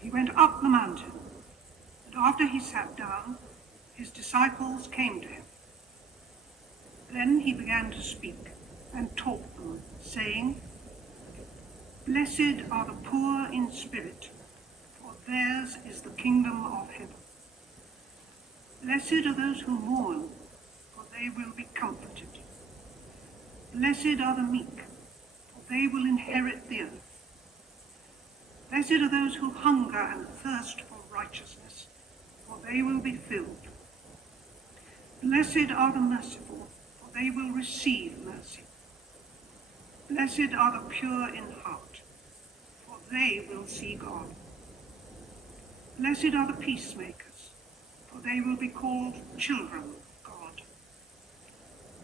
He went up the mountain, and after he sat down, his disciples came to him. Then he began to speak and taught them, saying, "Blessed are the poor in spirit, for theirs is the kingdom of heaven. Blessed are those who mourn, for they will be comforted. Blessed are the meek, for they will inherit the earth. Blessed are those who hunger and thirst for righteousness, for they will be filled. Blessed are the merciful, for they will receive mercy. Blessed are the pure in heart, for they will see God. Blessed are the peacemakers, for they will be called children of God.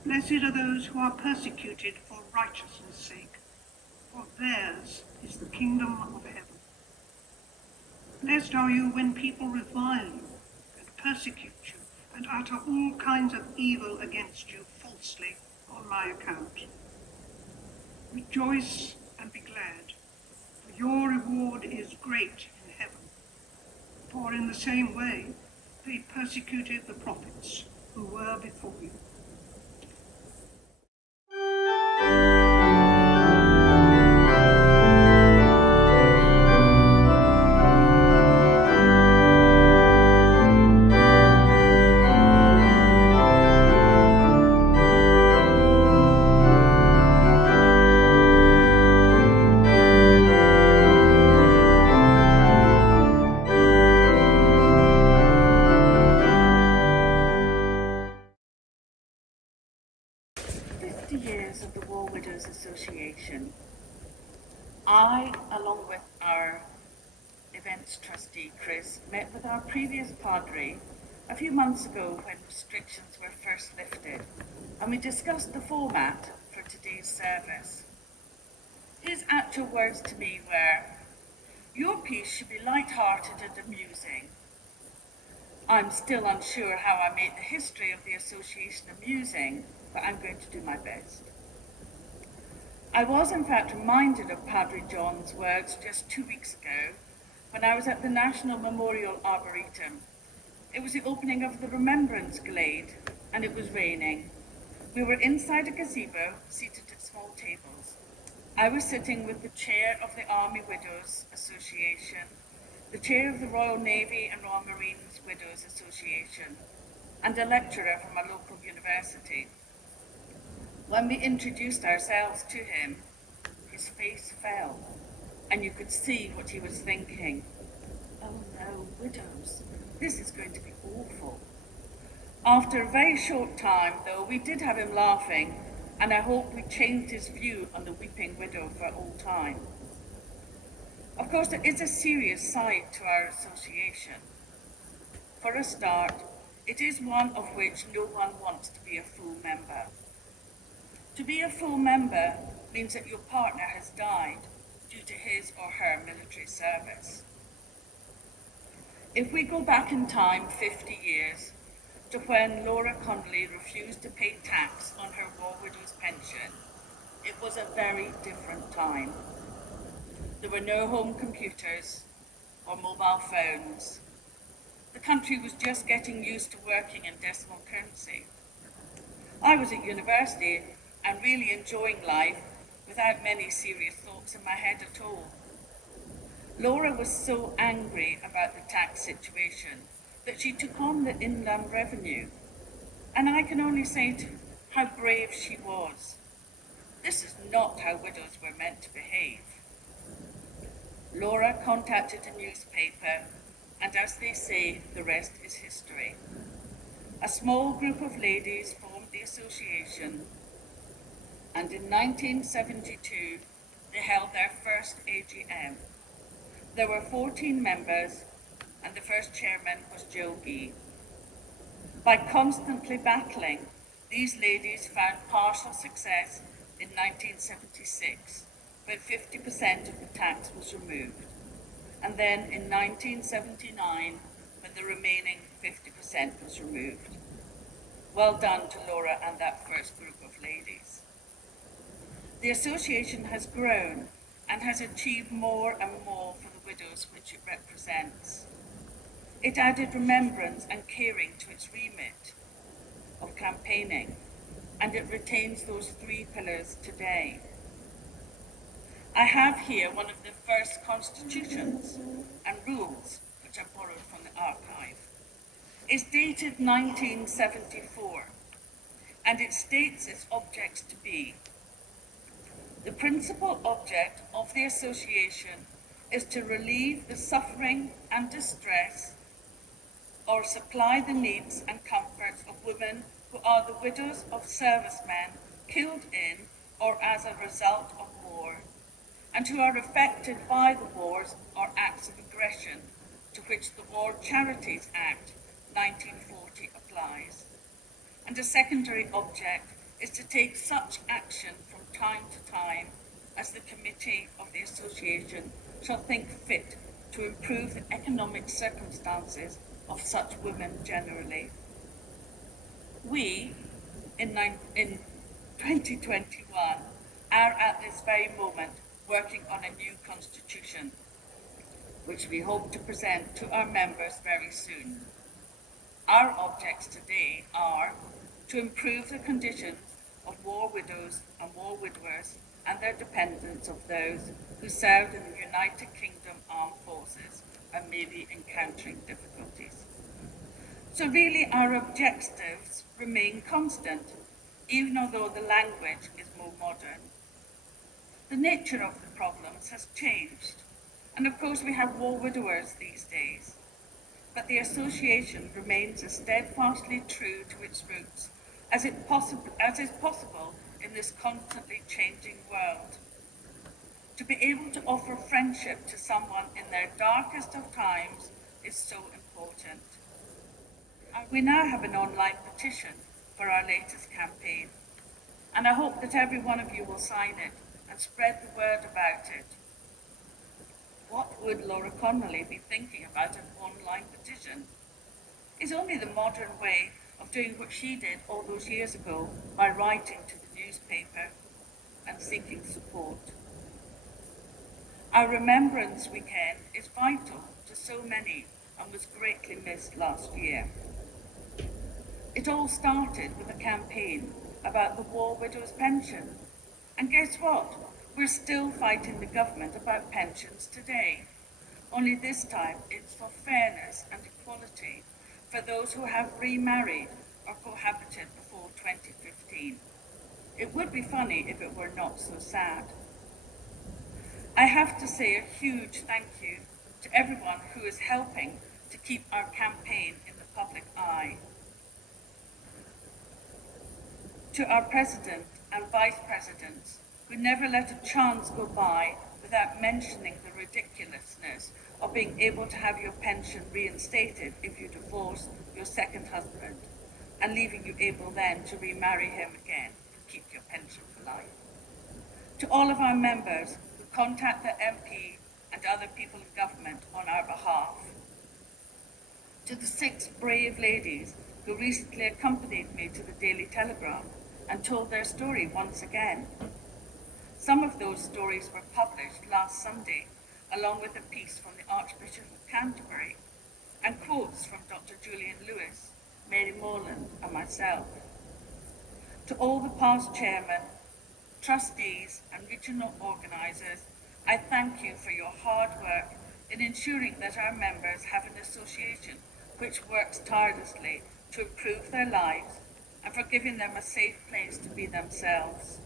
Blessed are those who are persecuted for righteousness' sake, for theirs is the kingdom of heaven. Blessed are you when people revile you and persecute you and utter all kinds of evil against you falsely on my account. Rejoice and be glad, for your reward is great in heaven. For in the same way they persecuted the prophets who were before you." Years of the War Widows Association. I, along with our events trustee, Chris, met with our previous Padre a few months ago when restrictions were first lifted, and we discussed the format for today's service. His actual words to me were, "Your piece should be light-hearted and amusing." I'm still unsure how I made the history of the association amusing, but I'm going to do my best. I was in fact reminded of Padre John's words just 2 weeks ago when I was at the National Memorial Arboretum. It was the opening of the Remembrance Glade and it was raining. We were inside a gazebo, seated at small tables. I was sitting with the chair of the Army Widows Association, the chair of the Royal Navy and Royal Marines Widows Association, and a lecturer from a local university. When we introduced ourselves to him, his face fell, and you could see what he was thinking. Oh no, widows, this is going to be awful. After a very short time, though, we did have him laughing, and I hope we changed his view on the weeping widow for all time. Of course, there is a serious side to our association. For a start, it is one of which no one wants to be a full member. To be a full member means that your partner has died due to his or her military service. If we go back in time 50 years to when Laura Connolly refused to pay tax on her war widow's pension, it was a very different time. There were no home computers or mobile phones. The country was just getting used to working in decimal currency. I was at university and really enjoying life without many serious thoughts in my head at all. Laura was so angry about the tax situation that she took on the inland revenue, and I can only say how brave she was. This is not how widows were meant to behave. Laura contacted a newspaper, and as they say, the rest is history. A small group of ladies formed the association, and in 1972 they held their first AGM. There were 14 members, and the first chairman was Joe Gee. By constantly battling, these ladies found partial success in 1976, when 50% of the tax was removed, and then in 1979, when the remaining 50% was removed. Well done to Laura and that first group of ladies. The association has grown and has achieved more and more for the widows which it represents. It added remembrance and caring to its remit of campaigning, and it retains those three pillars today. I have here one of the first constitutions and rules, which I borrowed from the archive. It's dated 1974, and it states its objects to be: the principal object of the association is to relieve the suffering and distress or supply the needs and comforts of women who are the widows of servicemen killed in or as a result of war, and who are affected by the wars or acts of aggression to which the War Charities Act 1940 applies. And a secondary object is to take such action from time to time as the committee of the association shall think fit to improve the economic circumstances of such women generally. We, in 2021, are at this very moment working on a new constitution, which we hope to present to our members very soon. Our objects today are to improve the conditions of war widows and war widowers and their dependents of those who served in the United Kingdom Armed Forces and may be encountering difficulties. So really our objectives remain constant, even although the language is more modern. The nature of the problems has changed, and of course we have war widowers these days, but the association remains as steadfastly true to its roots as is possible in this constantly changing world. To be able to offer friendship to someone in their darkest of times is so important. We now have an online petition for our latest campaign, and I hope that every one of you will sign it and spread the word about it. What would Laura Connolly be thinking about an online petition? It's only the modern way of doing what she did all those years ago by writing to the newspaper and seeking support. Our Remembrance Weekend is vital to so many and was greatly missed last year. It all started with a campaign about the war widow's pension. And guess what? We're still fighting the government about pensions today. only this time it's for fairness and equality for those who have remarried or cohabited before 2015. It would be funny if it were not so sad. I have to say a huge thank you to everyone who is helping to keep our campaign in the public eye. To our President and Vice Presidents, who never let a chance go by without mentioning the ridiculousness of being able to have your pension reinstated if you divorce your second husband, and leaving you able then to remarry him again and keep your pension for life. To all of our members who contact the MP and other people in government on our behalf. To the 6 brave ladies who recently accompanied me to the Daily Telegraph and told their story once again. Some of those stories were published last Sunday, along with a piece from the Archbishop of Canterbury and quotes from Dr. Julian Lewis, Mary Morland and myself. To all the past chairmen, trustees and regional organisers, I thank you for your hard work in ensuring that our members have an association which works tirelessly to improve their lives and for giving them a safe place to be themselves.